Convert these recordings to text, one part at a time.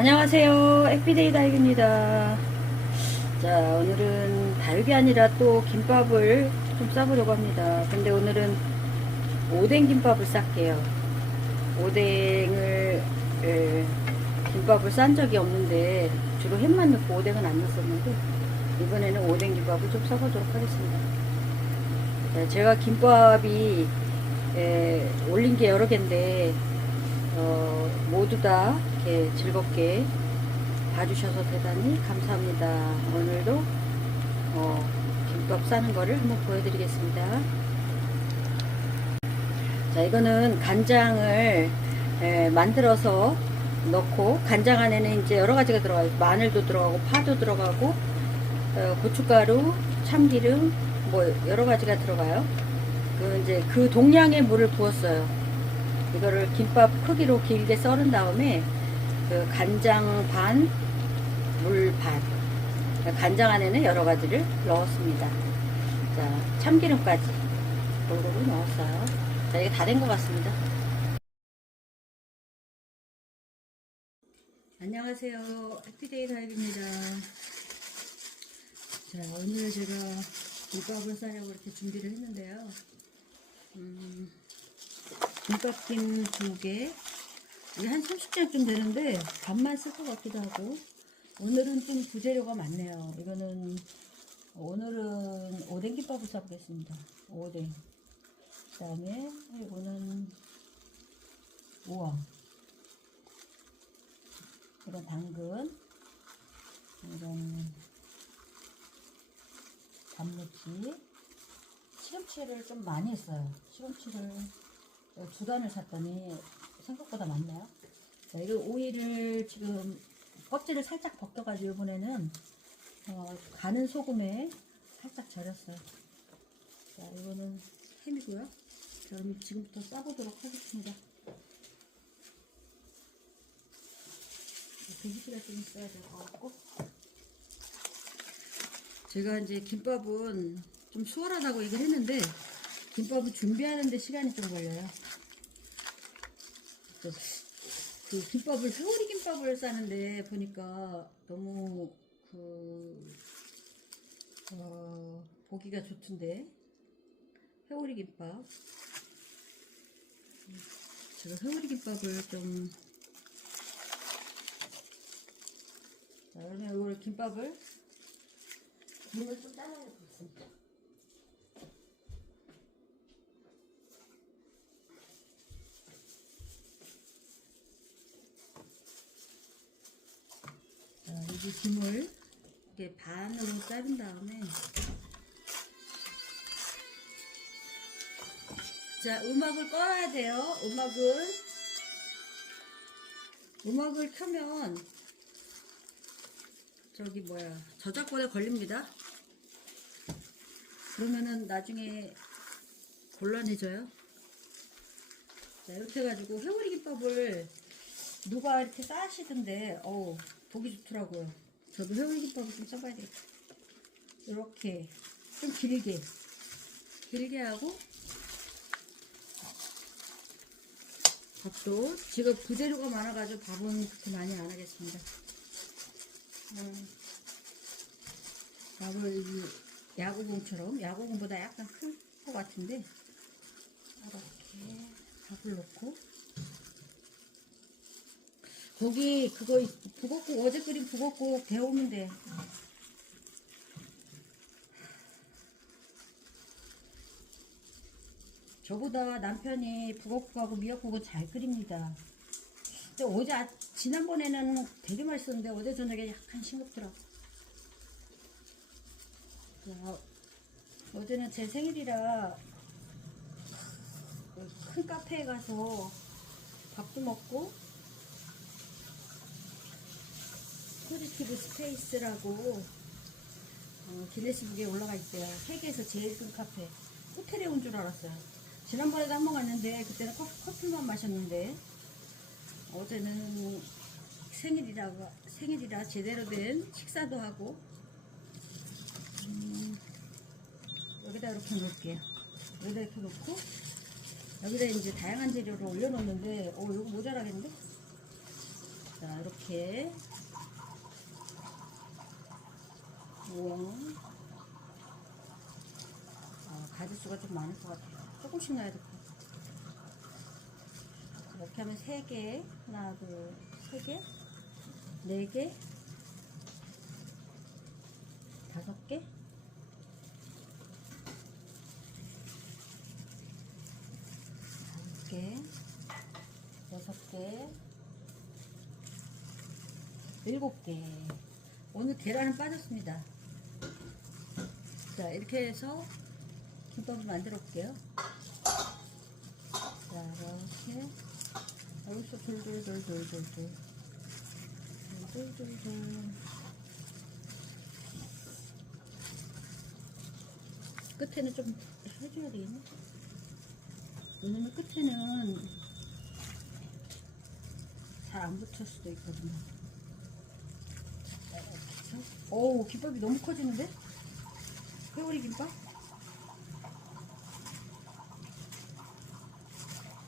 안녕하세요. 에피데이 다육입니다. 자, 오늘은 다육이 아니라 또 김밥을 좀 싸보려고 합니다. 근데 오늘은 오뎅 김밥을 쌀게요. 오뎅을 김밥을 싼 적이 없는데 주로 햄만 넣고 오뎅은 안 넣었었는데 이번에는 오뎅 김밥을 좀 싸보도록 하겠습니다. 자, 제가 김밥이 올린 게 여러 개인데 모두 다 이렇게 즐겁게 봐주셔서 대단히 감사합니다. 오늘도 김밥 싸는 거를 한번 보여드리겠습니다. 자, 이거는 간장을 만들어서 넣고, 간장 안에는 이제 여러 가지가 들어가요. 마늘도 들어가고 파도 들어가고 고춧가루, 참기름 뭐 여러 가지가 들어가요. 이제 그 동량의 물을 부었어요. 이거를 김밥 크기로 길게 썰은 다음에 그 간장 반, 물 반. 간장 안에는 여러 가지를 넣었습니다. 자, 참기름까지 골고루 넣었어요. 자, 이게 다 된 것 같습니다. 안녕하세요. 해피데이 다육입니다. 자, 오늘 제가 김밥을 싸려고 이렇게 준비를 했는데요. 김밥김 2개. 이게 한 30장쯤 되는데 반만 쓸 것 같기도 하고, 오늘은 좀 부재료가 많네요. 오늘은 오뎅 김밥을 싸보겠습니다. 오뎅. 그 다음에 이거는 우엉, 이런 당근, 이런 단무지, 시금치를 좀 많이 했어요. 시금치를 2단을 샀더니 생각보다 많네요. 자, 이거 오이를 지금 껍질을 살짝 벗겨가지고 이번에는 가는 소금에 살짝 절였어요. 자, 이거는 햄이고요. 자, 그럼 지금부터 싸보도록 하겠습니다. 돼지기가 좀 있어야 될 것 같고, 제가 이제 김밥은 좀 수월하다고 얘기를 했는데 김밥을 준비하는데 시간이 좀 걸려요. 그 김밥을 회오리 김밥을 싸는데 보니까 너무 보기가 좋던데, 회오리 김밥. 제가 회오리 김밥을 좀, 자, 그러면 이걸 김밥을 김을 좀 잘라야 되겠습니다. 이 김을 이렇게 반으로 자른 다음에, 자, 음악을 꺼야 돼요. 음악을 켜면 저작권에 걸립니다. 그러면은 나중에 곤란해져요. 자, 이렇게 해가지고 회오리 김밥을 누가 이렇게 싸시던데 보기 좋더라고요. 저도 회오리 김밥을 좀 싸봐야 되겠다. 이렇게 좀 길게 하고, 밥도 지금 부재료가 많아가지고 밥은 그렇게 많이 안 하겠습니다. 밥을 야구공처럼, 야구공보다 약간 클 것 같은데 이렇게 밥을 넣고, 거기 그거 북엇국, 어제 끓인 북엇국 데우면 돼. 저보다 남편이 북엇국하고 미역국은 잘 끓입니다. 근데 지난번에는 되게 맛있었는데 어제 저녁에 약간 싱겁더라고. 어제는 제 생일이라 큰 카페에 가서 밥도 먹고, 크리에이티브 스페이스라고 기네스북에 올라가 있어요. 세계에서 제일 큰 카페. 호텔에 온 줄 알았어요. 지난번에도 한번 갔는데 그때는 커피만 마셨는데, 어제는 생일이라 제대로 된 식사도 하고, 여기다 이렇게 놓을게요. 여기다 이렇게 놓고, 여기다 이제 다양한 재료를 올려놓는데, 이거 모자라겠는데? 자, 이렇게. 우와. 가짓수가 좀 많을 것 같아요. 조금씩 넣어야 될 것 같아요. 이렇게 하면 3개, 하나, 둘, 3개, 4개, 5개, 5개, 6개, 7개. 오늘 계란은 빠졌습니다. 자, 이렇게 해서 김밥을 만들어 볼게요. 자, 이렇게 여기서 돌돌돌돌돌돌 끝에는 좀 해줘야 되겠네. 왜냐면 끝에는 잘 안 붙을 수도 있거든요. 어우, 김밥이 너무 커지는데? 회오리 김밥?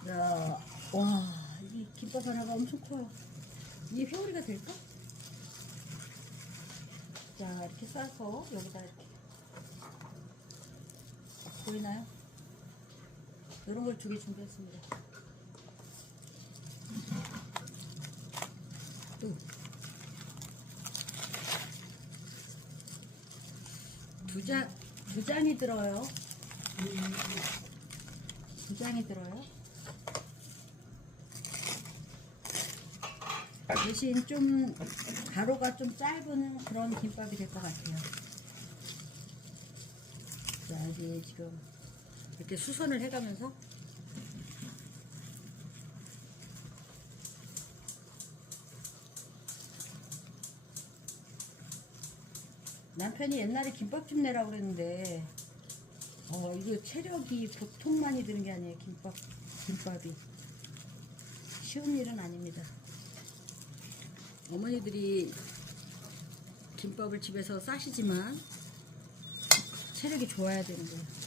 야, 와, 이 김밥 하나가 엄청 커요. 이게 회오리가 될까? 자, 이렇게 싸서 여기다 이렇게. 보이나요? 이런 걸 2개 준비했습니다. 또. 두 장이 들어요. 2장이 들어요. 대신 좀 가로가 좀 짧은 그런 김밥이 될 것 같아요. 자, 이제 지금 이렇게 수선을 해가면서 남편이 옛날에 김밥집 내라고 그랬는데 이거 체력이 보통 많이 드는 게 아니에요. 김밥이 쉬운 일은 아닙니다. 어머니들이 김밥을 집에서 싸시지만 체력이 좋아야 되는 거예요.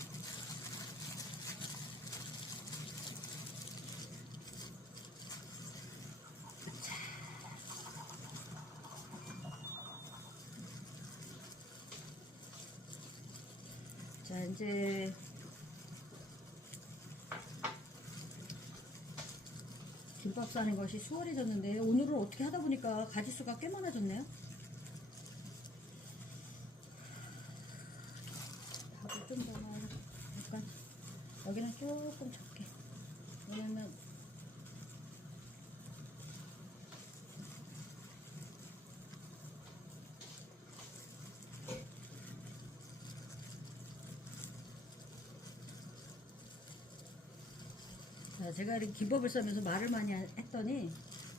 자, 이제 김밥 싸는 것이 수월해졌는데 오늘은 어떻게 하다 보니까 가짓수가 꽤 많아졌네요. 밥을 좀 더 넣어야 약간 여기는 조금 적게. 왜냐면 자, 제가 이렇게 김밥을 싸면서 말을 많이 했더니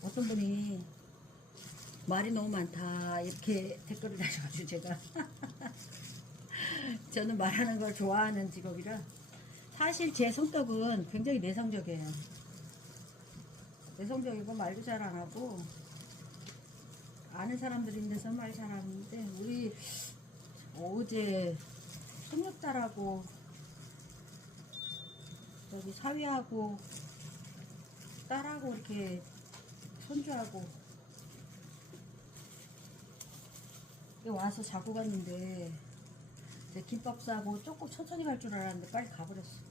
어떤 분이 말이 너무 많다 이렇게 댓글을 다셔가지고 제가 저는 말하는 걸 좋아하는 직업이라 사실 제 성격은 굉장히 내성적이에요. 내성적이고 말도 잘 안 하고 아는 사람들인데서 말 잘 하는데 우리 어제 손녀딸하고 여기 사위하고 딸하고 이렇게 손주하고 와서 자고 갔는데 김밥 싸고 조금 천천히 갈 줄 알았는데 빨리 가버렸어.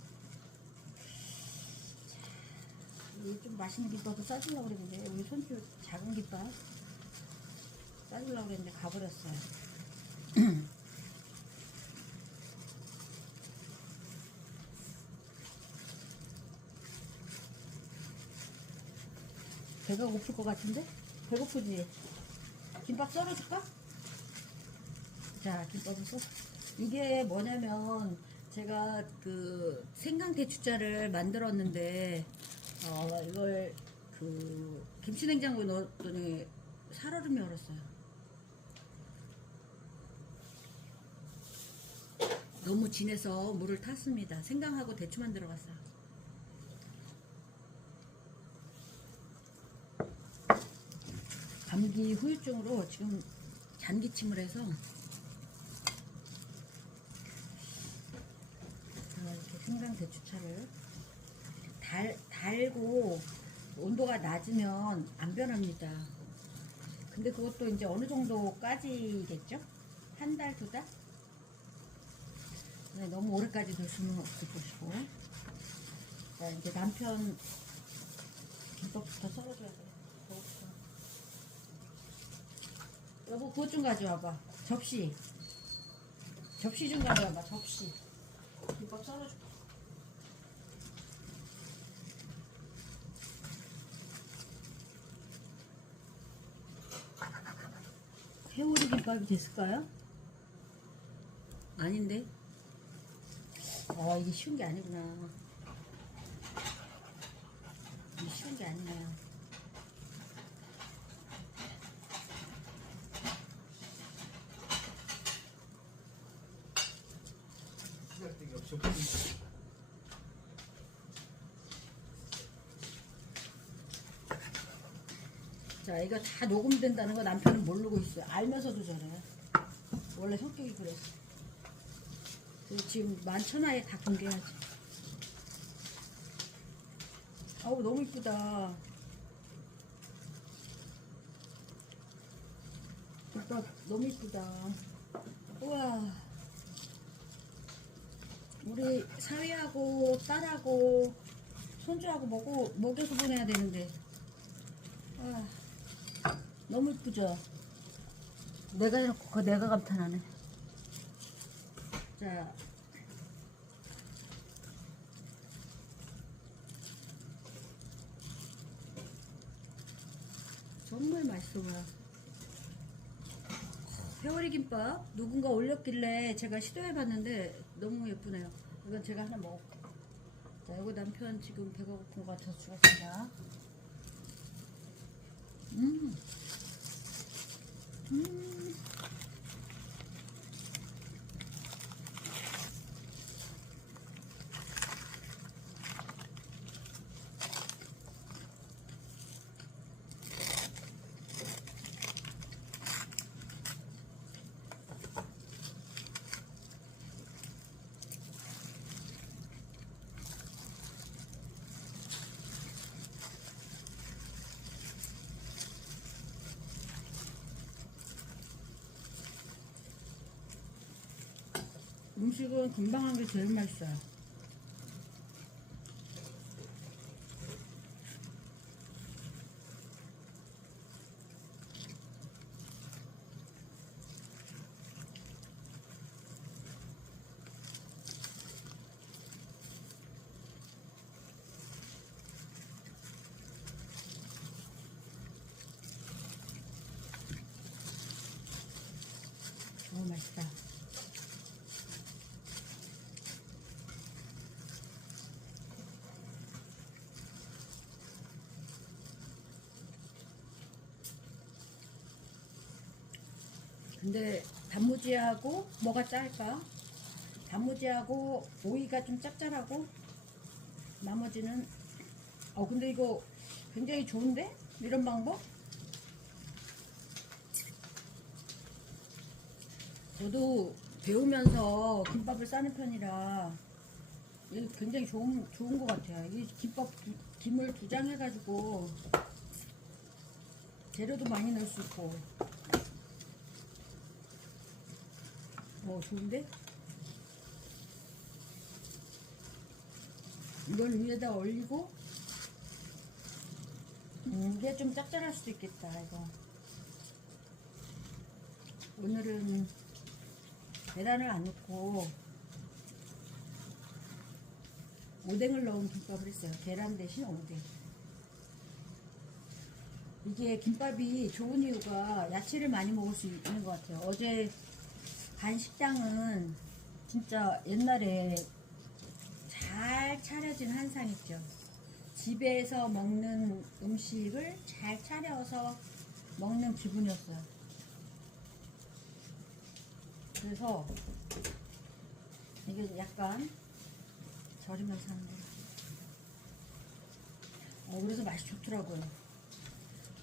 좀 맛있는 김밥도 싸주려고 그랬는데 우리 손주 작은 김밥 싸주려고 그랬는데 가버렸어요. 배가 고플 것 같은데? 배고프지? 김밥 썰어줄까? 자, 김밥을 썰어. 이게 뭐냐면 제가 그 생강대추자를 만들었는데 이걸 그 김치냉장고에 넣었더니 살얼음이 얼었어요. 너무 진해서 물을 탔습니다. 생강하고 대추만 들어갔어요. 감기 후유증으로 지금 잔기침을 해서 이렇게 생강 대추차를 달고 온도가 낮으면 안 변합니다. 근데 그것도 이제 어느 정도까지겠죠? 한 달, 두 달? 네, 너무 오래까지 둘 수는 없을 것이고. 자, 이제 남편 김밥부터 썰어줘야 돼. 그거부터. 여보, 그것 좀 가져와봐. 접시. 접시 좀 가져와봐, 접시. 김밥 썰어줄게. 회오리 김밥이 됐을까요? 아닌데? 이게 쉬운 게 아니구나. 이게 쉬운 게 아니네요. 자, 이거 다 녹음된다는 거 남편은 모르고 있어요. 알면서도 저래. 원래 성격이 그랬어. 지금 만천하에 다 공개하지. 어우, 너무 이쁘다. 오빠, 너무 이쁘다. 우와. 우리 사위하고 딸하고 손주하고 먹여서 보내야 되는데. 아, 너무 이쁘죠? 내가 해놓고 그거 내가 감탄하네. 자, 정말 맛있어 보여. 회오리 김밥 누군가 올렸길래 제가 시도해봤는데 너무 예쁘네요. 이건 제가 하나 먹을게요. 자, 이거 남편 지금 배가 고픈 것 같아서 주겠습니다. 음. 음식은 금방 한 게 제일 맛있어요. 너무 맛있다. 근데 단무지하고 뭐가 짤까? 단무지하고 오이가 좀 짭짤하고 나머지는 근데 이거 굉장히 좋은데? 이런 방법? 저도 배우면서 김밥을 싸는 편이라 이게 굉장히 좋은 것 같아요. 이 김밥 김을 2장 해가지고 재료도 많이 넣을 수 있고 좋은데? 이걸 위에다 올리고 이게 좀 짭짤할 수도 있겠다. 이거 오늘은 계란을 안 넣고 오뎅을 넣은 김밥을 했어요. 계란 대신 오뎅. 이게 김밥이 좋은 이유가 야채를 많이 먹을 수 있는 것 같아요. 어제 간 식당은 진짜 옛날에 잘 차려진 한상 있죠. 집에서 먹는 음식을 잘 차려서 먹는 기분이었어요. 그래서 이게 약간 절이면서 하는 거예요. 그래서 맛이 좋더라고요.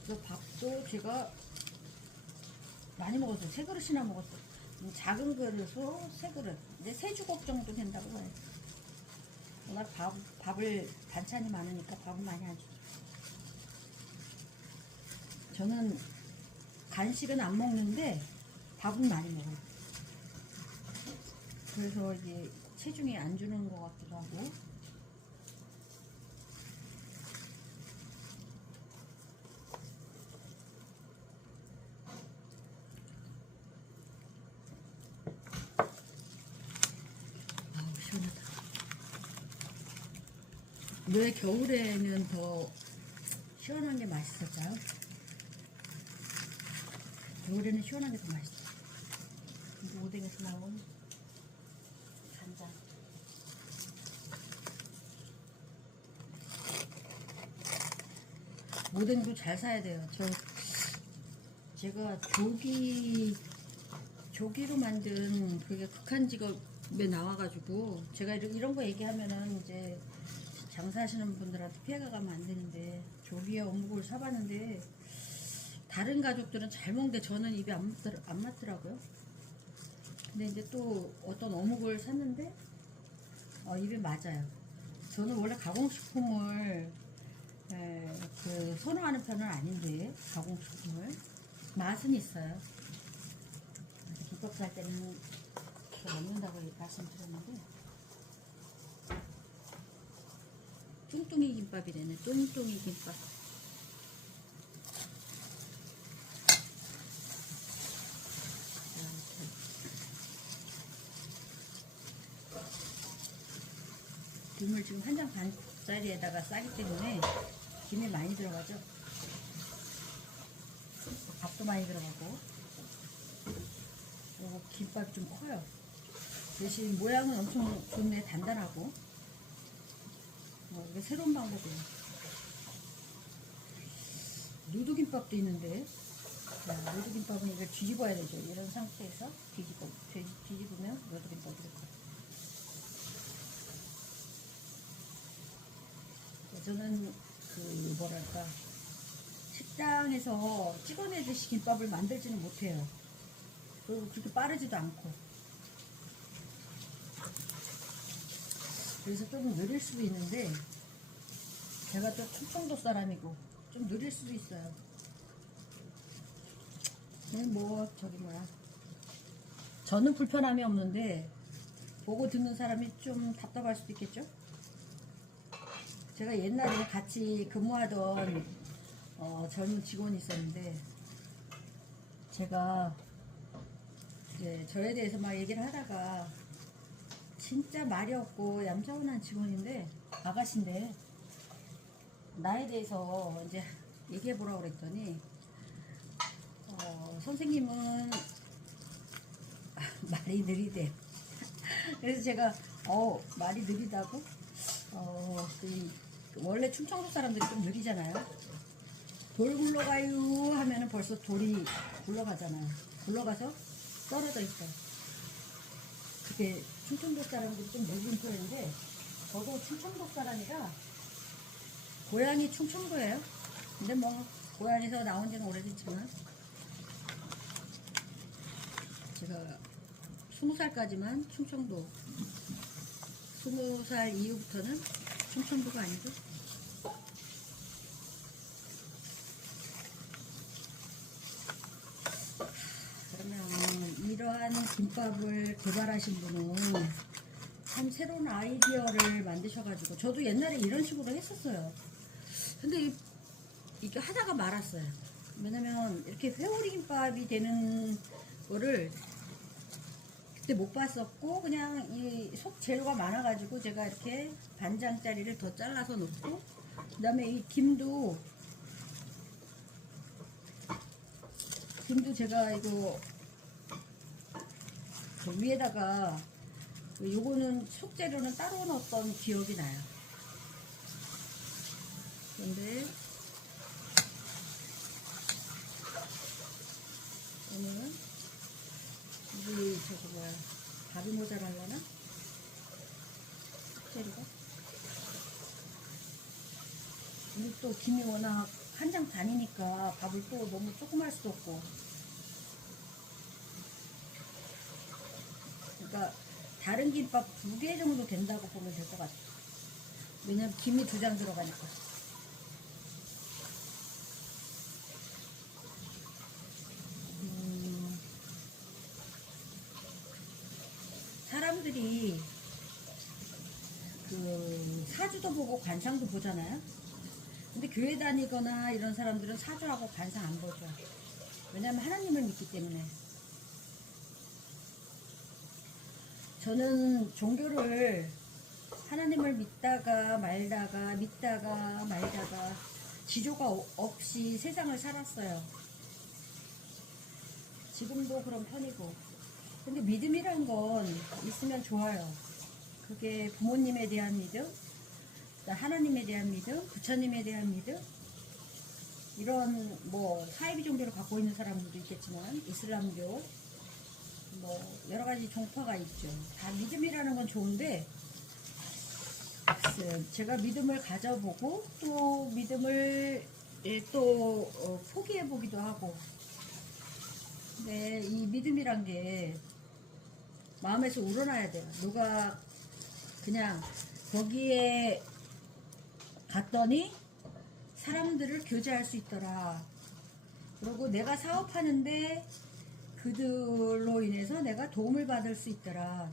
그래서 밥도 제가 많이 먹었어요. 3그릇이나 먹었어요. 작은 그릇으로 3그릇. 이제 3주걱 정도 된다고 해요. 워낙 밥을 반찬이 많으니까 밥은 많이 안 주죠. 저는 간식은 안 먹는데 밥은 많이 먹어요. 그래서 이게 체중이 안 주는 것 같기도 하고. 아우, 시원하다. 왜 겨울에는 더 시원한 게 맛있을까요? 겨울에는 시원한 게 더 맛있어요. 이게 오뎅에서 나온 간장. 오뎅도 잘 사야 돼요. 제가 조기로 만든 그게 극한 직업에 나와가지고 제가 이런 거 얘기하면은 이제 장사하시는 분들한테 피해가 가면 안 되는데 조기에 어묵을 사봤는데 다른 가족들은 잘 먹는데 저는 입에 안 맞더라고요. 근데 이제 또 어떤 어묵을 샀는데 입에 맞아요. 저는 원래 가공식품을 선호하는 편은 아닌데 가공식품을 맛은 있어요. 김밥 살 때는 먹는다고 말씀드렸는데 뚱뚱이 김밥이래네. 뚱뚱이 김밥. 김을 지금 1장 반짜리에다가 싸기 때문에 김이 많이 들어가죠. 밥도 많이 들어가고. 그리고 김밥이 좀 커요. 대신 모양은 엄청 좋네. 단단하고. 이게 새로운 방법이에요. 누드김밥도 있는데, 자, 누드김밥은 이걸 뒤집어야 되죠. 이런 상태에서 뒤집으면 누드김밥이 이렇게. 저는 뭐랄까, 식당에서 찍어내듯이 김밥을 만들지는 못해요. 그리고 그렇게 빠르지도 않고. 그래서 좀 느릴 수도 있는데 제가 또 충청도 사람이고 좀 느릴 수도 있어요. 저는 불편함이 없는데 보고 듣는 사람이 좀 답답할 수도 있겠죠. 제가 옛날에 같이 근무하던 젊은 직원이 있었는데 제가 이제 저에 대해서 막 얘기를 하다가 진짜 말이 없고 얌전한 직원인데 아가씨인데 나에 대해서 이제 얘기해 보라고 그랬더니 선생님은 말이 느리대. 그래서 제가 말이 느리다고? 원래 충청도 사람들이 좀 느리잖아요. 돌 굴러가요 하면은 벌써 돌이 굴러가잖아요. 굴러가서 떨어져 있어요. 그게 충청도 사람들이 좀 느린 표현인데 저도 충청도 사람이라 고향이 충청도예요. 근데 뭐 고향에서 나온 지는 오래됐지만 제가 20살까지만 충청도, 20살 이후부터는 충청도가 아니고. 그러면 이러한 김밥을 개발하신 분은 참 새로운 아이디어를 만드셔가지고 저도 옛날에 이런 식으로 했었어요. 근데 이게 하다가 말았어요. 왜냐면 이렇게 회오리 김밥이 되는 거를 그때 못 봤었고 그냥 이 속 재료가 많아가지고 제가 이렇게 반장짜리를 더 잘라서 넣고 그 다음에 이 김도 제가 이거 위에다가 요거는 속 재료는 따로 넣었던 기억이 나요. 근데 오늘은 우리 밥이 모자랄라나? 재료가? 우리 또 김이 워낙 1장 반이니까 밥을 또 너무 조금 할 수도 없고. 그러니까 다른 김밥 2개 정도 된다고 보면 될 것 같아요. 왜냐면 김이 2장 들어가니까. 사람들이 그 사주도 보고 관상도 보잖아요. 근데 교회 다니거나 이런 사람들은 사주하고 관상 안 보죠. 왜냐면 하나님을 믿기 때문에. 저는 종교를 하나님을 믿다가 말다가 믿다가 말다가 지조가 없이 세상을 살았어요. 지금도 그런 편이고. 근데 믿음이란 건 있으면 좋아요. 그게 부모님에 대한 믿음, 하나님에 대한 믿음, 부처님에 대한 믿음, 이런 뭐 사이비 종교를 갖고 있는 사람들도 있겠지만 이슬람교 뭐 여러 가지 종파가 있죠. 다 믿음이라는 건 좋은데 제가 믿음을 가져보고 또 믿음을 또 포기해 보기도 하고. 근데 이 믿음이란 게 마음에서 우러나야 돼요. 누가 그냥 거기에 갔더니 사람들을 교제할 수 있더라. 그리고 내가 사업하는데 그들로 인해서 내가 도움을 받을 수 있더라.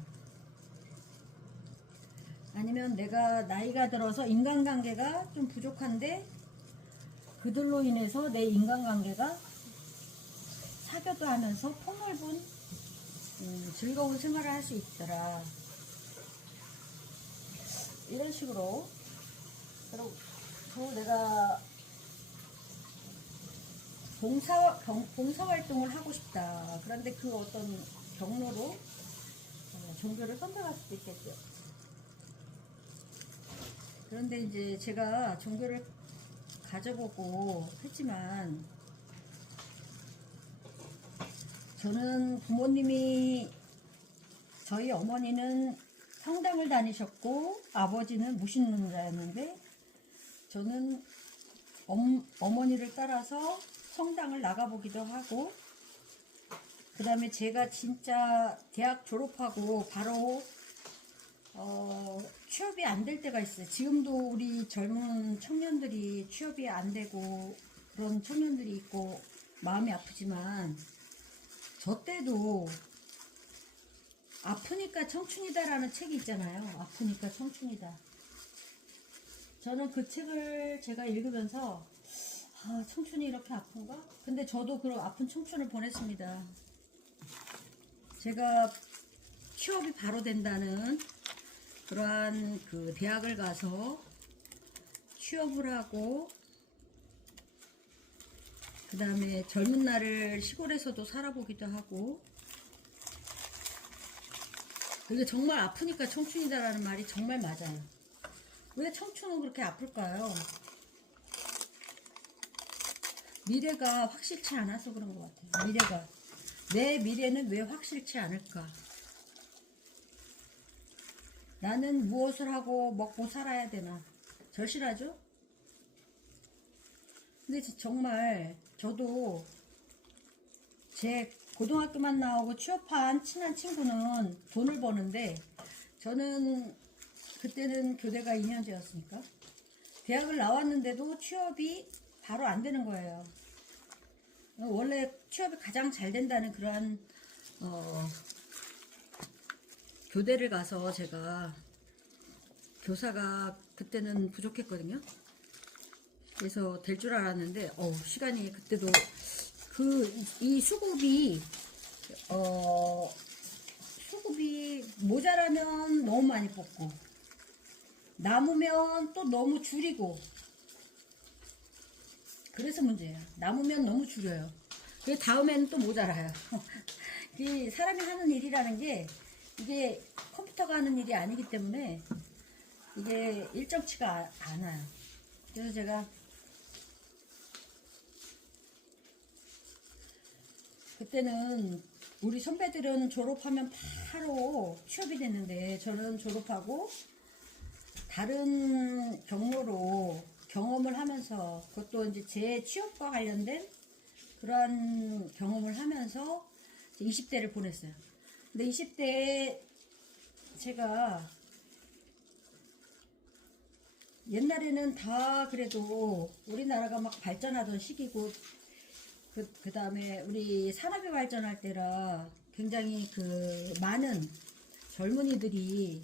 아니면 내가 나이가 들어서 인간관계가 좀 부족한데 그들로 인해서 내 인간관계가 사교도 하면서 폭넓은 즐거운 생활을 할 수 있더라. 이런 식으로. 그리고 또 내가 봉사활동을 하고 싶다. 그런데 그 어떤 경로로 종교를 선택할 수도 있겠죠. 그런데 이제 제가 종교를 가져보고 했지만 저는 부모님이 저희 어머니는 성당을 다니셨고 아버지는 무신론자였는데 저는 어머니를 따라서 성당을 나가보기도 하고 그 다음에 제가 진짜 대학 졸업하고 바로 취업이 안 될 때가 있어요. 지금도 우리 젊은 청년들이 취업이 안 되고 그런 청년들이 있고 마음이 아프지만 저 때도 아프니까 청춘이다라는 책이 있잖아요. 아프니까 청춘이다. 저는 그 책을 제가 읽으면서 아, 청춘이 이렇게 아픈가? 근데 저도 그런 아픈 청춘을 보냈습니다. 제가 취업이 바로 된다는 그러한 그 대학을 가서 취업을 하고 그 다음에 젊은 날을 시골에서도 살아보기도 하고. 그게 정말 아프니까 청춘이다라는 말이 정말 맞아요. 왜 청춘은 그렇게 아플까요? 미래가 확실치 않아서 그런 것 같아요. 미래가. 내 미래는 왜 확실치 않을까? 나는 무엇을 하고 먹고 살아야 되나? 절실하죠? 근데 정말 저도 제 고등학교만 나오고 취업한 친한 친구는 돈을 버는데 저는 그때는 교대가 2년제였으니까 대학을 나왔는데도 취업이 바로 안 되는 거예요. 원래 취업이 가장 잘 된다는 그러한 교대를 가서 제가 교사가 그때는 부족했거든요. 그래서 될 줄 알았는데 시간이 그때도 이 수급이 모자라면 너무 많이 뽑고 남으면 또 너무 줄이고 그래서 문제예요. 남으면 너무 줄여요. 그 다음에는 또 모자라요. 이 사람이 하는 일이라는 게 이게 컴퓨터가 하는 일이 아니기 때문에 이게 일정치가 않아요. 그래서 제가 그때는 우리 선배들은 졸업하면 바로 취업이 됐는데 저는 졸업하고 다른 경로로 경험을 하면서 그것도 이제 제 취업과 관련된 그러한 경험을 하면서 20대를 보냈어요. 근데 20대에 제가 옛날에는 다 그래도 우리나라가 막 발전하던 시기고 그 다음에 우리 산업이 발전할 때라 굉장히 그 많은 젊은이들이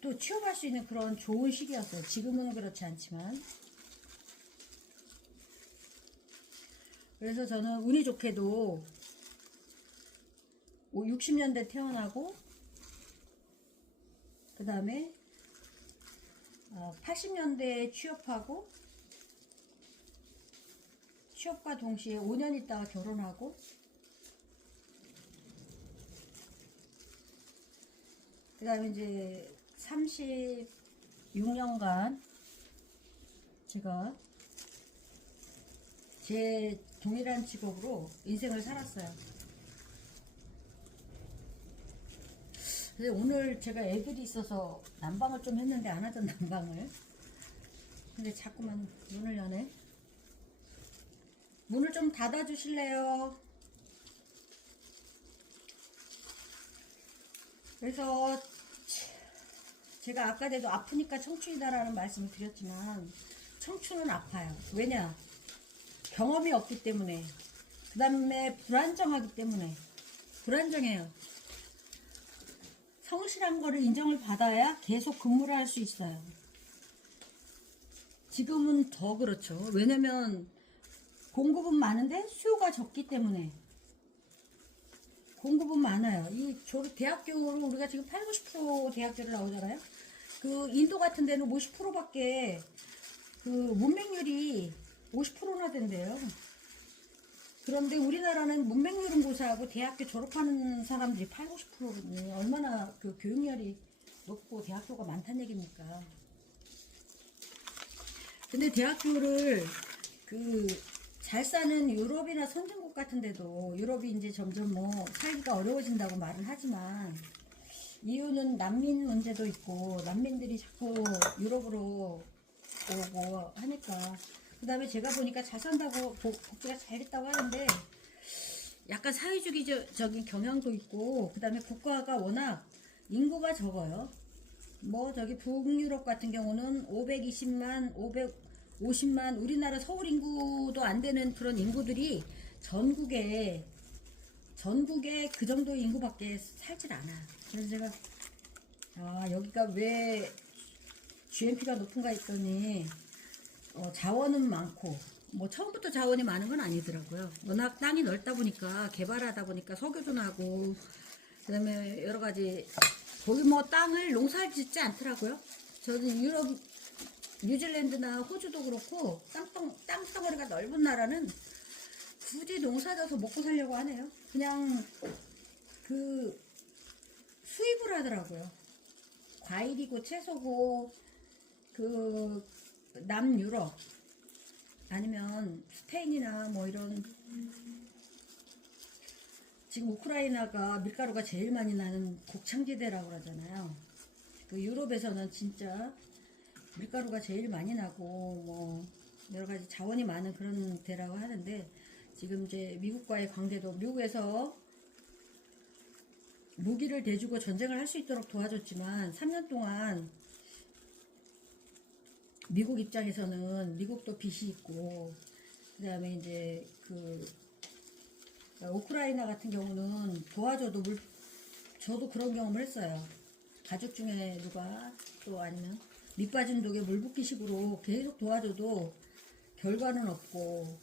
또 취업할 수 있는 그런 좋은 시기였어요. 지금은 그렇지 않지만. 그래서 저는 운이 좋게도 60년대 태어나고 그 다음에 80년대에 취업하고 취업과 동시에 5년 있다가 결혼하고 그 다음에 이제 36년간 제가 제 동일한 직업으로 인생을 살았어요. 그래서 오늘 제가 애들이 있어서 난방을 좀 했는데 안 하던 난방을. 근데 자꾸만 문을 여네. 문을 좀 닫아 주실래요? 그래서 제가 아까도 아프니까 청춘이다라는 말씀을 드렸지만 청춘은 아파요. 왜냐? 경험이 없기 때문에. 그 다음에 불안정하기 때문에. 불안정해요. 성실한 거를 인정을 받아야 계속 근무를 할 수 있어요. 지금은 더 그렇죠. 왜냐면 공급은 많은데 수요가 적기 때문에. 공급은 많아요. 이 대학교로 우리가 지금 8, 90% 대학교를 나오잖아요. 그 인도 같은 데는 50%밖에 그 문맹률이 50%나 된대요. 그런데 우리나라는 문맹률은 고사하고 대학교 졸업하는 사람들이 8, 90%거든요. 얼마나 그 교육열이 높고 대학교가 많다는 얘기입니까? 근데 대학교를 잘 사는 유럽이나 선진국 같은 데도 유럽이 이제 점점 뭐 살기가 어려워진다고 말은 하지만 이유는 난민 문제도 있고 난민들이 자꾸 유럽으로 오고 하니까 그 다음에 제가 보니까 잘 산다고 복지가 잘 됐다고 하는데 약간 사회주의적인 경향도 있고 그 다음에 국가가 워낙 인구가 적어요. 뭐 저기 북유럽 같은 경우는 520만, 550만 우리나라 서울 인구도 안 되는 그런 인구들이 전국에 그 정도 인구밖에 살질 않아. 그래서 제가 여기가 왜 GNP가 높은가 했더니 자원은 많고 뭐 처음부터 자원이 많은 건 아니더라고요. 워낙 땅이 넓다 보니까 개발하다 보니까 석유도 나고 그다음에 여러 가지 거기 뭐 땅을 농사를 짓지 않더라고요. 저는 유럽 뉴질랜드나 호주도 그렇고 땅덩어리가 넓은 나라는 굳이 농사져서 먹고 살려고 하네요. 그냥 수입을 하더라고요. 과일이고 채소고 남유럽 아니면 스페인이나 뭐 이런 지금 우크라이나가 밀가루가 제일 많이 나는 곡창지대라고 그러잖아요. 그 유럽에서는 진짜 밀가루가 제일 많이 나고 뭐 여러 가지 자원이 많은 그런 데라고 하는데 지금 이제 미국과의 관계도 미국에서 무기를 대주고 전쟁을 할 수 있도록 도와줬지만 3년 동안 미국 입장에서는 미국도 빚이 있고 그 다음에 이제 우크라이나 같은 경우는 도와줘도 저도 그런 경험을 했어요. 가족 중에 누가 또 아니면 밑빠진 독에 물 붓기 식으로 계속 도와줘도 결과는 없고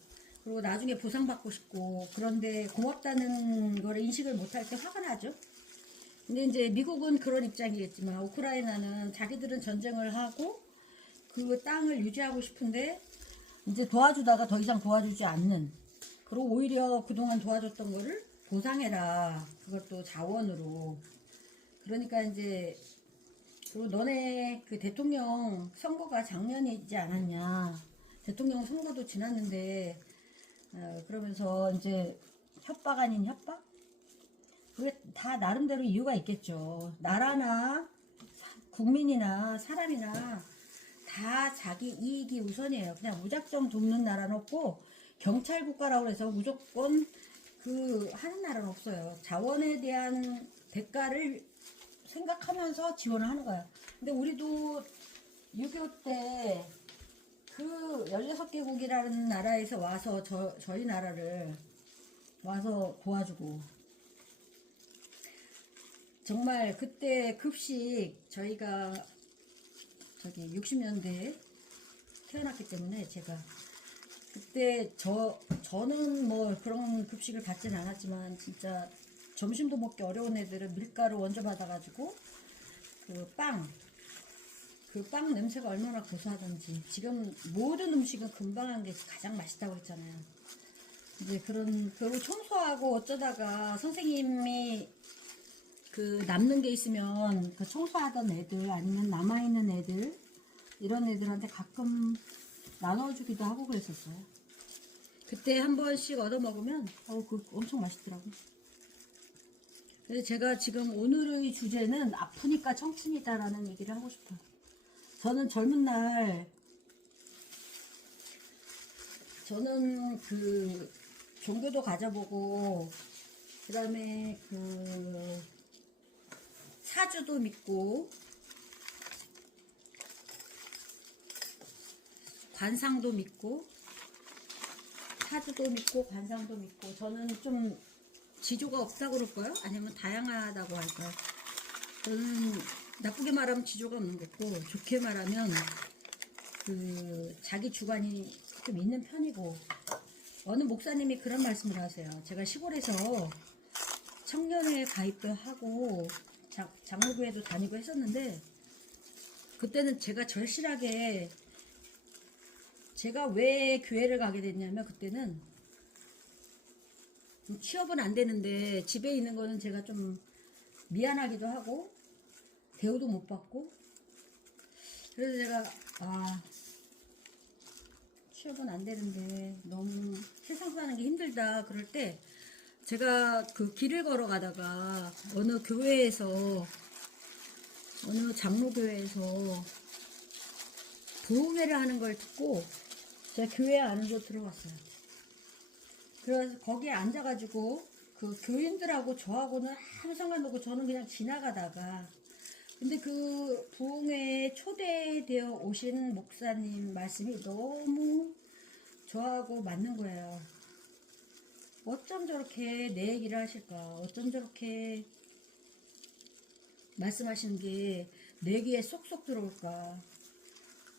그리고 나중에 보상받고 싶고 그런데 고맙다는 거를 인식을 못할 때 화가 나죠. 근데 이제 미국은 그런 입장이겠지만 우크라이나는 자기들은 전쟁을 하고 그 땅을 유지하고 싶은데 이제 도와주다가 더 이상 도와주지 않는 그리고 오히려 그동안 도와줬던 거를 보상해라. 그것도 자원으로. 그러니까 이제 그리고 너네 그 대통령 선거가 작년이지 않았냐. 대통령 선거도 지났는데 그러면서 이제 협박 아닌 협박? 그게 다 나름대로 이유가 있겠죠. 나라나 국민이나 사람이나 다 자기 이익이 우선이에요. 그냥 무작정 돕는 나라는 없고 경찰 국가라고 해서 무조건 하는 나라는 없어요. 자원에 대한 대가를 생각하면서 지원을 하는 거예요. 근데 우리도 6.25 때 16개국이라는 나라에서 와서 저희 나라를 와서 도와주고 정말 그때 급식 저희가 저기 60년대에 태어났기 때문에 제가 그때 저는 뭐 그런 급식을 받진 않았지만 진짜 점심도 먹기 어려운 애들은 밀가루 원조 받아가지고 그 빵 냄새가 얼마나 고소하던지. 지금 모든 음식은 금방 한 게 가장 맛있다고 했잖아요. 이제 그리고 청소하고 어쩌다가 선생님이 그 남는 게 있으면 그 청소하던 애들 아니면 남아있는 애들 이런 애들한테 가끔 나눠주기도 하고 그랬었어요. 그때 한 번씩 얻어 먹으면 엄청 맛있더라고. 그래서 제가 지금 오늘의 주제는 아프니까 청춘이다라는 얘기를 하고 싶어요. 저는 젊은 날 저는 그 종교도 가져보고 그 다음에 그 사주도 믿고 관상도 믿고 사주도 믿고 관상도 믿고 저는 좀 지조가 없다고 그럴까요? 아니면 다양하다고 할까요? 저는 나쁘게 말하면 지조가 없는 거고 좋게 말하면 그 자기 주관이 좀 있는 편이고 어느 목사님이 그런 말씀을 하세요. 제가 시골에서 청년회 가입도 하고 장로교회도 다니고 했었는데 그때는 제가 절실하게 제가 왜 교회를 가게 됐냐면 그때는 취업은 안 되는데 집에 있는 거는 제가 좀 미안하기도 하고 대우도 못 받고 그래서 제가 취업은 안 되는데 너무 세상 사는 게 힘들다 그럴 때 제가 그 길을 걸어가다가 어느 교회에서 어느 장로교회에서 부흥회를 하는 걸 듣고 제가 교회 안으로 들어갔어요. 그래서 거기에 앉아가지고 그 교인들하고 저하고는 아무 상관없고 저는 그냥 지나가다가 근데 그 부흥회에 초대되어 오신 목사님 말씀이 너무 저하고 맞는 거예요. 어쩜 저렇게 내 얘기를 하실까? 어쩜 저렇게 말씀하시는 게 내 귀에 쏙쏙 들어올까?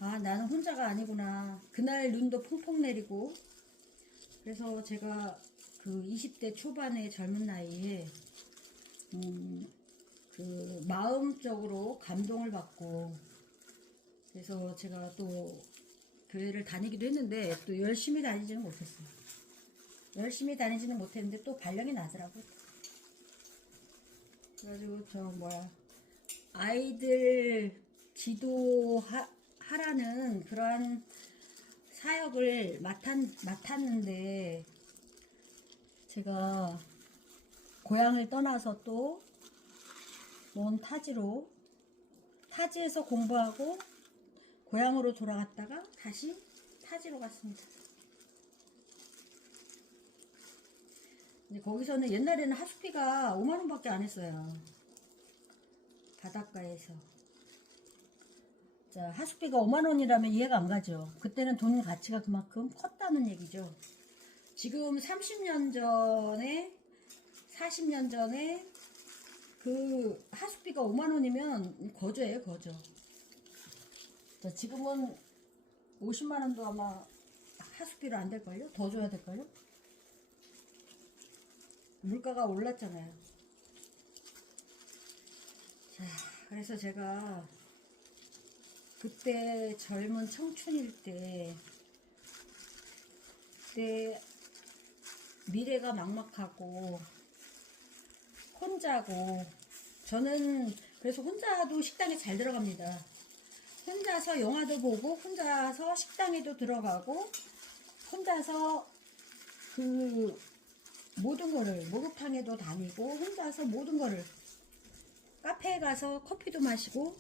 나는 혼자가 아니구나. 그날 눈도 펑펑 내리고 그래서 제가 그 20대 초반의 젊은 나이에 그 마음적으로 감동을 받고 그래서 제가 또 교회를 다니기도 했는데 또 열심히 다니지는 못했어요. 열심히 다니지는 못했는데 또 발령이 나더라고요. 그래가지고 아이들 지도하라는 그러한 사역을 맡았는데 제가 고향을 떠나서 또 먼 타지에서 공부하고 고향으로 돌아갔다가 다시 타지로 갔습니다. 이제 거기서는 옛날에는 하숙비가 5만원 밖에 안 했어요. 바닷가에서. 자, 하숙비가 5만원이라면 이해가 안 가죠. 그때는 돈 가치가 그만큼 컸다는 얘기죠. 지금 30년 전에 40년 전에 그 하숙비가 5만원이면 거저예요, 거저. 자, 지금은 50만원도 아마 하숙비로 안 될걸요? 더 줘야 될걸요? 물가가 올랐잖아요. 자, 그래서 제가 그때 젊은 청춘일 때 그때 미래가 막막하고 혼자고 저는 그래서 혼자도 식당에 잘 들어갑니다. 혼자서 영화도 보고 혼자서 식당에도 들어가고 혼자서 그 모든 거를 목욕탕에도 다니고 혼자서 모든 거를 카페에 가서 커피도 마시고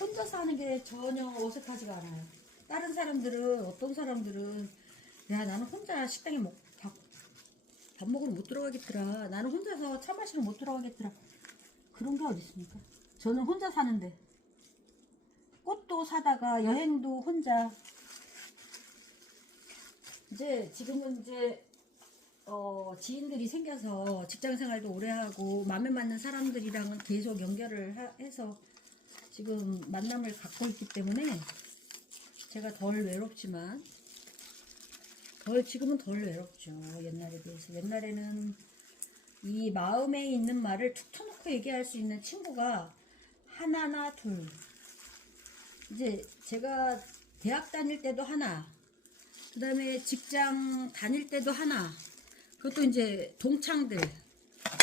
혼자서 하는 게 전혀 어색하지가 않아요. 다른 사람들은 어떤 사람들은 야 나는 혼자 식당에 밥 먹으러 못 들어가겠더라. 나는 혼자서 차 마시러 못 들어가겠더라. 그런 게 어디 있습니까? 저는 혼자 사는데 꽃도 사다가 여행도 혼자 지금은 이제 지인들이 생겨서 직장 생활도 오래 하고 마음에 맞는 사람들이랑은 계속 연결을 해서 지금 만남을 갖고 있기 때문에 제가 덜 외롭지만 지금은 덜 외롭죠. 옛날에 비해서. 옛날에는 이 마음에 있는 말을 툭 터놓고 얘기할 수 있는 친구가 하나나 둘. 이제 제가 대학 다닐 때도 하나, 그 다음에 직장 다닐 때도 하나, 그것도 이제 동창들,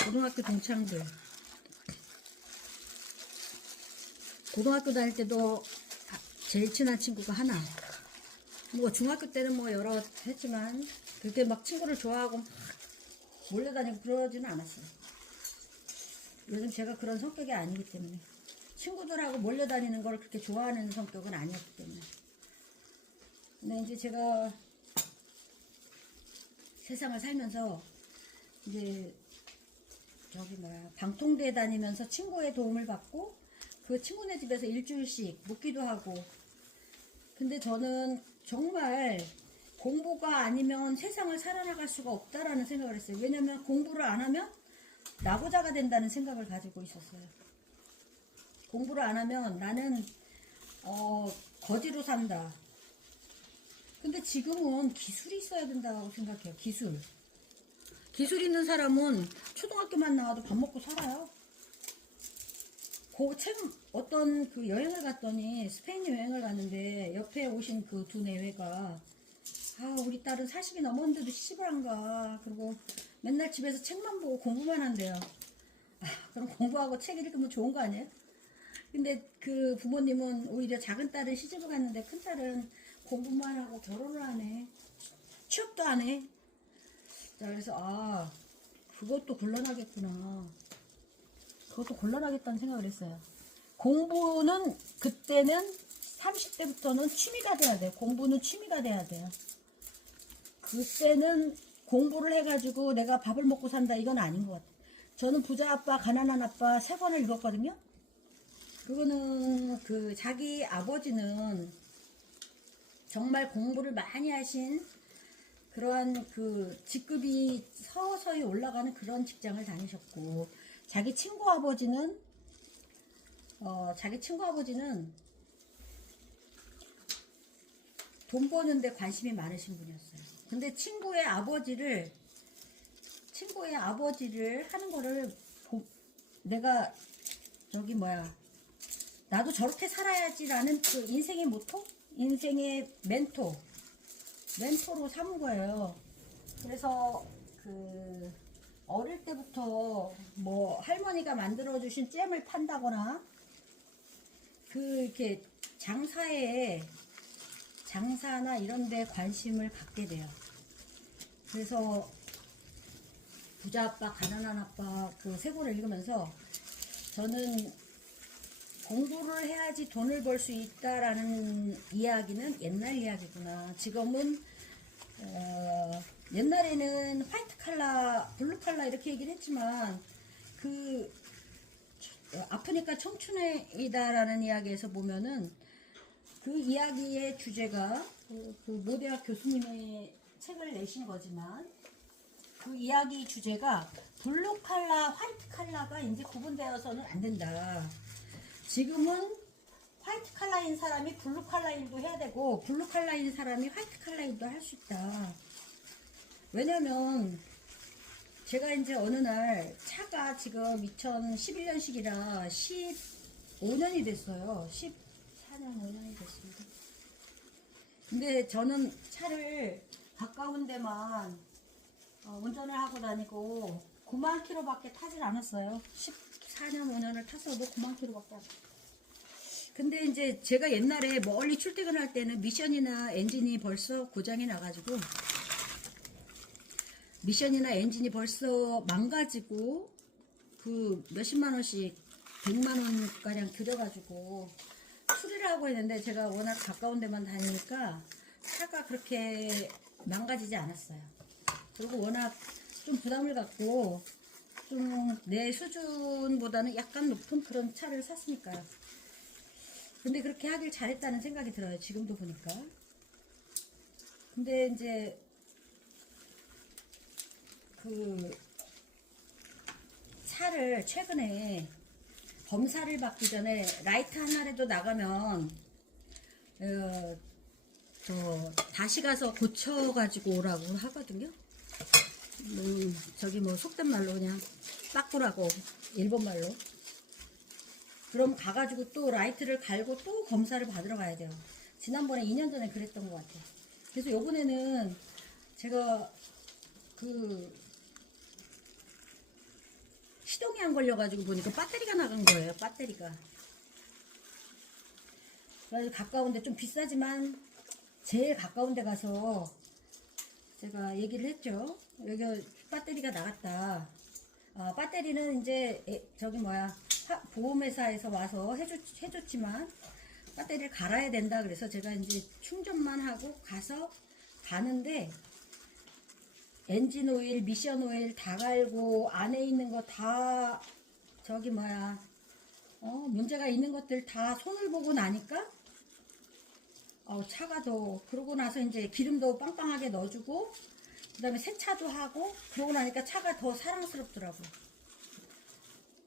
고등학교 동창들. 고등학교 다닐 때도 제일 친한 친구가 하나. 뭐 중학교 때는 뭐 여러 했지만 그렇게 막 친구를 좋아하고 막 몰려다니고 그러지는 않았어요. 요즘 제가 그런 성격이 아니기 때문에 친구들하고 몰려다니는 걸 그렇게 좋아하는 성격은 아니었기 때문에. 근데 이제 제가 세상을 살면서 이제 방통대 다니면서 친구의 도움을 받고 그 친구네 집에서 일주일씩 묵기도 하고. 근데 저는 정말 공부가 아니면 세상을 살아나갈 수가 없다라는 생각을 했어요. 왜냐면 공부를 안 하면 나고자가 된다는 생각을 가지고 있었어요. 공부를 안 하면 나는 거지로 산다. 근데 지금은 기술이 있어야 된다고 생각해요. 기술 있는 사람은 초등학교만 나와도 밥 먹고 살아요. 어떤 그 여행을 갔더니 스페인 여행을 갔는데 옆에 오신 그 두 내외가 우리 딸은 40이 넘었는데도 시집을 안 가. 그리고 맨날 집에서 책만 보고 공부만 한대요. 그럼 공부하고 책 읽으면 좋은 거 아니에요? 근데 그 부모님은 오히려 작은 딸은 시집을 갔는데 큰 딸은 공부만 하고 결혼을 안 해. 취업도 안 해. 자, 그래서 그것도 곤란하겠구나. 그것도 곤란하겠다는 생각을 했어요. 공부는 그때는 30대부터는 취미가 돼야 돼요. 공부는 취미가 돼야 돼요. 그때는 공부를 해가지고 내가 밥을 먹고 산다 이건 아닌 것 같아요. 저는 부자 아빠 가난한 아빠 3권을 읽었거든요. 그거는 그 자기 아버지는 정말 공부를 많이 하신 그러한 그 직급이 서서히 올라가는 그런 직장을 다니셨고, 자기 친구 아버지는 돈 버는데 관심이 많으신 분이었어요. 근데 친구의 아버지를 하는 거를 내가 나도 저렇게 살아야지라는 그 인생의 모토? 인생의 멘토로 삼은 거예요. 그래서 그 어릴 때부터 뭐 할머니가 만들어주신 잼을 판다거나 이렇게 장사나 이런 데 관심을 갖게 돼요. 그래서 부자 아빠 가난한 아빠 그 세 권을 읽으면서 저는 공부를 해야지 돈을 벌 수 있다라는 이야기는 옛날 이야기구나. 지금은 옛날에는 화이트 칼라, 블루 칼라 이렇게 얘기를 했지만 아프니까 청춘이다라는 이야기에서 보면은 그 이야기의 주제가 그 모대학 교수님의 책을 내신 거지만 그 이야기 주제가 블루 칼라, 화이트 칼라가 이제 구분되어서는 안 된다. 지금은 화이트 칼라인 사람이 블루 칼라 일도 해야 되고 블루 칼라인 사람이 화이트 칼라 일도 할 수 있다. 왜냐면 제가 이제 어느 날 차가 지금 2011년식이라 15년이 됐어요. 14년 5년이 됐습니다. 근데 저는 차를 가까운 데만 운전을 하고 다니고 9만 킬로밖에 타질 않았어요. 14년 5년을 탔어도 9만 킬로밖에 안 타요. 근데 이제 제가 옛날에 멀리 출퇴근할 때는 미션이나 엔진이 벌써 고장이 나가지고 망가지고 그 몇십만 원씩 100만 원 가량 들여가지고 수리를 하고 있는데 제가 워낙 가까운 데만 다니니까 차가 그렇게 망가지지 않았어요. 그리고 워낙 좀 부담을 갖고 좀 내 수준보다는 약간 높은 그런 차를 샀으니까요. 근데 그렇게 하길 잘했다는 생각이 들어요. 지금도 보니까. 근데 이제 그 차를 최근에 검사를 받기 전에 라이트 하나라도 나가면 다시 가서 고쳐가지고 오라고 하거든요. 저기 뭐 속된 말로 그냥 닦으라고, 일본 말로. 그럼 가가지고 또 라이트를 갈고 또 검사를 받으러 가야 돼요. 지난번에 2년 전에 그랬던 것 같아요. 그래서 요번에는 제가 그 시동이 안 걸려가지고 보니까 배터리가 나간 거예요. 배터리가. 그래서 가까운데 좀 비싸지만 제일 가까운 데 가서 제가 얘기를 했죠. 여기 배터리가 나갔다. 배터리는 이제 저기 뭐야 보험회사에서 와서 해줬지만 배터리를 갈아야 된다. 그래서 제가 이제 충전만 하고 가는데 엔진 오일, 미션 오일 다 갈고 안에 있는 거 다 저기 뭐야 문제가 있는 것들 다 손을 보고 나니까 차가 더, 그러고 나서 이제 기름도 빵빵하게 넣어주고 그 다음에 세차도 하고 그러고 나니까 차가 더 사랑스럽더라고.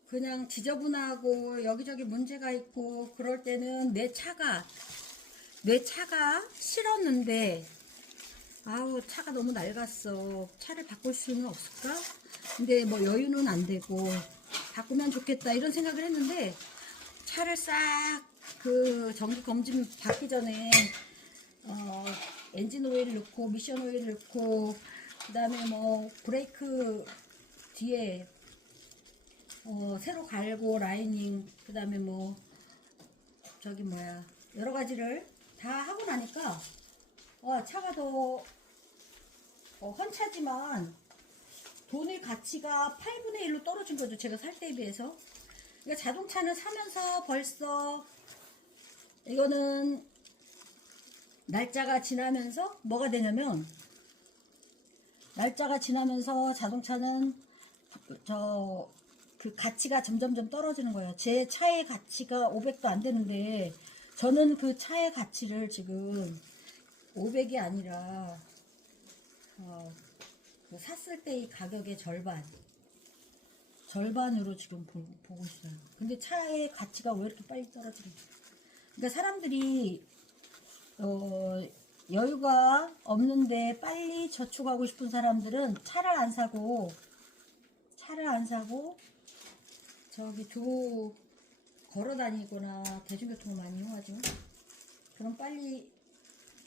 그냥 지저분하고 여기저기 문제가 있고 그럴 때는 내 차가 싫었는데 차가 너무 낡았어. 차를 바꿀 수는 없을까? 근데 뭐 여유는 안 되고 바꾸면 좋겠다 이런 생각을 했는데 차를 싹 그 정기 검진 받기 전에 엔진 오일 넣고 미션 오일 넣고 그 다음에 뭐 브레이크 뒤에 새로 갈고 라이닝 그 다음에 뭐 저기 뭐야 여러 가지를 다 하고 나니까 차가 더 헌차지만 돈의 가치가 8분의 1로 떨어진 거죠. 제가 살 때에 비해서. 그러니까 자동차는 사면서 벌써 이거는 날짜가 지나면서 뭐가 되냐면 날짜가 지나면서 자동차는 그 가치가 점점점 떨어지는 거예요. 제 차의 가치가 500도 안 되는데 저는 그 차의 가치를 지금 500이 아니라 샀을 때의 가격의 절반으로 지금 보고 있어요. 근데 차의 가치가 왜 이렇게 빨리 떨어지는지. 그러니까 사람들이 여유가 없는데 빨리 저축하고 싶은 사람들은 차를 안 사고 저기 걸어 다니거나 대중교통을 많이 이용하죠. 그럼 빨리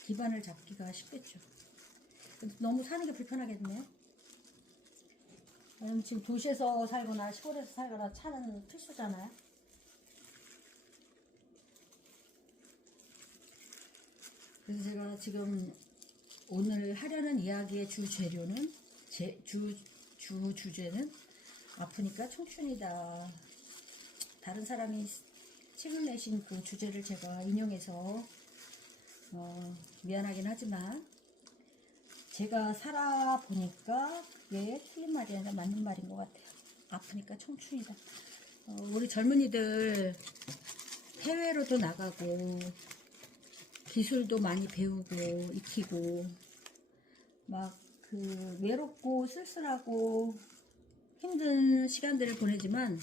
기반을 잡기가 쉽겠죠. 너무 사는 게 불편하겠네요. 왜냐면 지금 도시에서 살거나 시골에서 살거나 차는 필수잖아요. 그래서 제가 지금 오늘 하려는 이야기의 주재료는 주제는 아프니까 청춘이다. 다른 사람이 책을 내신 그 주제를 제가 인용해서 미안하긴 하지만 제가 살아보니까 그게 틀린 말이 아니라 맞는 말인 것 같아요. 아프니까 청춘이다. 우리 젊은이들 해외로도 나가고 기술도 많이 배우고 익히고 막 그 외롭고 쓸쓸하고 힘든 시간들을 보내지만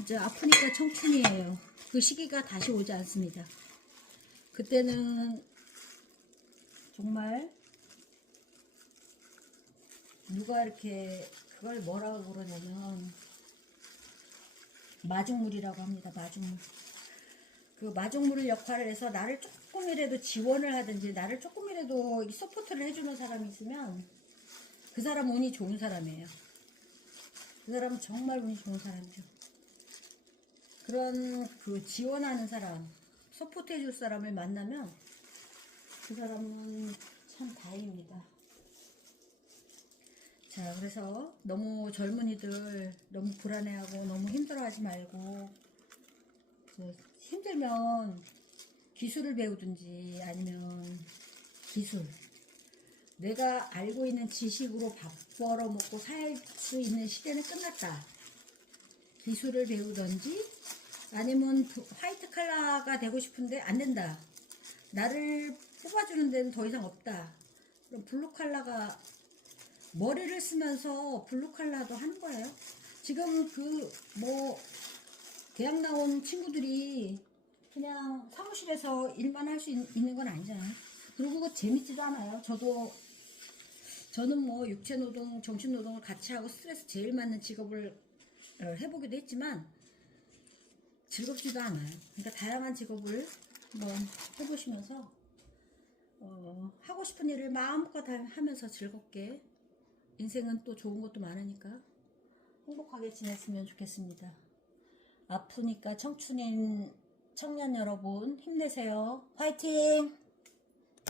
이제 아프니까 청춘이에요. 그 시기가 다시 오지 않습니다. 그때는 정말 누가 이렇게 그걸 뭐라고 그러냐면 마중물이라고 합니다. 마중물. 그 마중물 역할을 해서 나를 조금이라도 지원을 하든지 나를 조금이라도 서포트를 해주는 사람이 있으면 그 사람 운이 좋은 사람이에요. 그 사람은 정말 운이 좋은 사람이죠. 그런 그 지원하는 사람, 서포트 해줄 사람을 만나면 그 사람은 참 다행입니다. 자, 그래서 너무 젊은이들 너무 불안해하고 너무 힘들어하지 말고 힘들면 기술을 배우든지 아니면 내가 알고 있는 지식으로 밥 벌어먹고 살 수 있는 시대는 끝났다. 기술을 배우든지 아니면 화이트 칼라가 되고 싶은데 안 된다. 나를 뽑아주는 데는 더 이상 없다. 그럼 블루 칼라가 머리를 쓰면서 블루 칼라도 하는 거예요. 지금 대학 나온 친구들이 그냥 사무실에서 일만 할 수 있는 건 아니잖아요. 그리고 그거 재밌지도 않아요. 저는 뭐 육체노동, 정신노동을 같이 하고 스트레스 제일 많은 직업을 해보기도 했지만 즐겁지도 않아요. 그러니까 다양한 직업을 한번 해보시면서 하고 싶은 일을 마음껏 하면서 즐겁게, 인생은 또 좋은 것도 많으니까 행복하게 지냈으면 좋겠습니다. 아프니까 청춘인 청년 여러분 힘내세요. 화이팅!